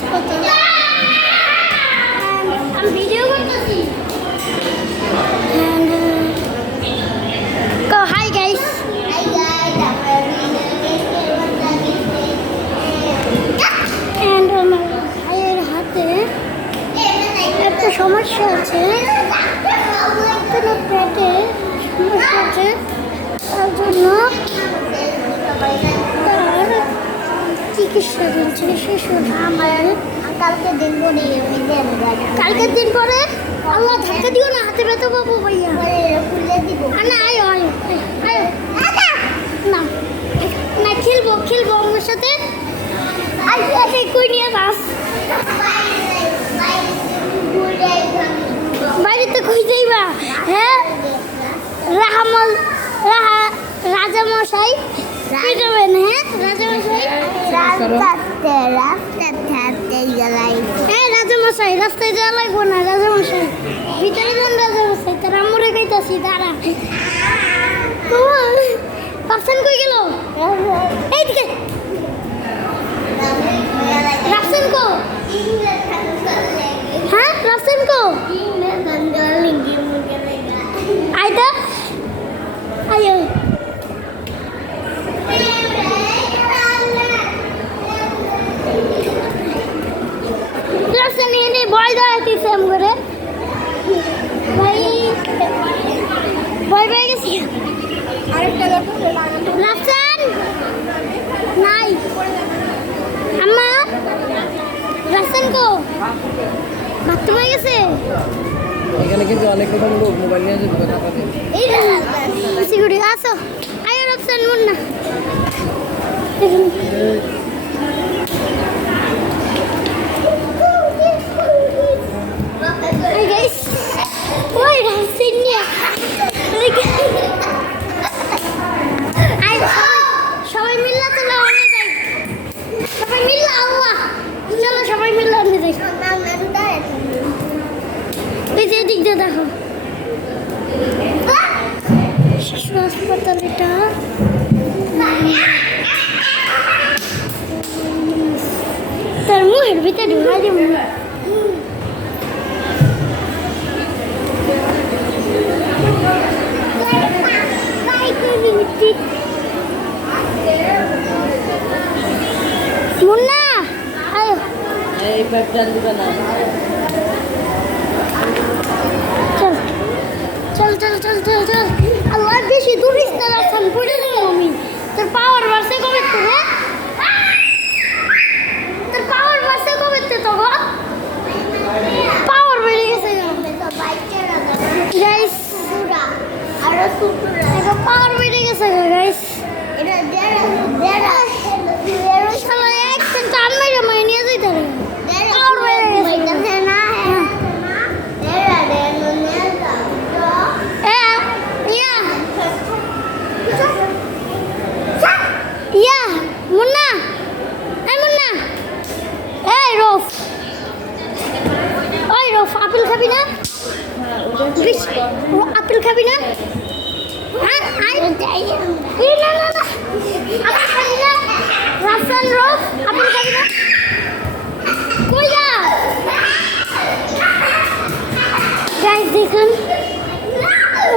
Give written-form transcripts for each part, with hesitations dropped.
হাসপাতাল। আমি ভিডিও করতেছি। হাই গাইস, আমার ভাইয়ের হাতে একটা সমস্যা আছে, পেটে সমস্যা আছে, তার জন্য তার চিকিৎসা চলছে। শিশু আমার কালকে দিন পরে, কালকের দিন পরে আল্লাহ ধাক্কা দিও না, হাতে ব্যথা পাবো ভাইয়া, খুলে দিব না। আয় আয় আয় না না, খেলবো খেলবো আমার সাথে। কই নিয়ে যাস? বাড়িতে কই যাইবা? হ্যাঁ, রাজামশাই কই যাবেন? হ্যাঁ রাজামশাই, হ্যাঁ রাজামশাই রাস্তায় যাওয়া লাগবো না। রাজামশাই ভিতরে যান, রাজামশাই তার আম্মুরে খাইতাছি। দাঁড়া, পার্সেন কই গেল? এইদিকে রাফসান কো? হ্যাঁ রাফসান কো? আইটা আয়, রাফসান এনে ভয় দেখাইতেছে আম করে। ভাই ভয় পেয়ে গেছি। আরেকটা দেখো রাফসান নাই। আম্মা রাফসান কো? মারতে হয়ে গেছে। এখানে কিন্তু অনেক রকম লোক মোবাইল নিয়ে যাবে কথা বলে। এই না সিকিউরিটি আসো, আয় Rafsan Munna. Hey guys, why Rasin niya? Ay, সবাই মিলে চলো ওখানে যাই। সবাই মিলে আল্লাহ, চলো সবাই মিলে ওখানে যাই। এই যে দিক দিয়ে দেখো শিশু হাসপাতাল, এটা তার মুখের ভিতরে ঢুকাই দিব। মুন্না আয়, এই পেপটান দিবে না। চল চল চল চল চল চল। আল্লাহ বেশি দূরিস না রাখছেন, পড়ে যাবো আমি। তোর পাওয়ার বাড়ছে কবে তো? তোর পাওয়ার বাড়ছে কবে তো? পাওয়ার বেড়ে গেছে গাইস, পাওয়ার বেড়ে গেছে গাইস। আপেল খাবি না? আপেল খাবি না? হ্যাঁ না না না, আপেল খাবি না? রাফসান রোফ আপেল খাবি না? কই যা গাইস, দেখুন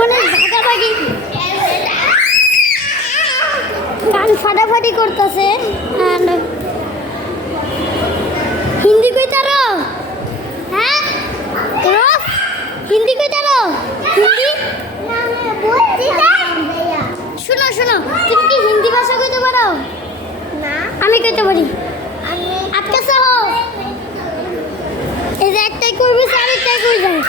অনেক ভাগাভাগি, গান ফাটাফাটি করতেছে। হিন্দি কইতারো? হ্যাঁ রোফ হিন্দি কইতারো? হিন্দি শোনো শোনো, তুমি কি হিন্দি ভাষা কইতে পারো? না আমি কইতে পারি। আজকে সহ এই যে একটাই কইবে, আরেকটাই কই যায়।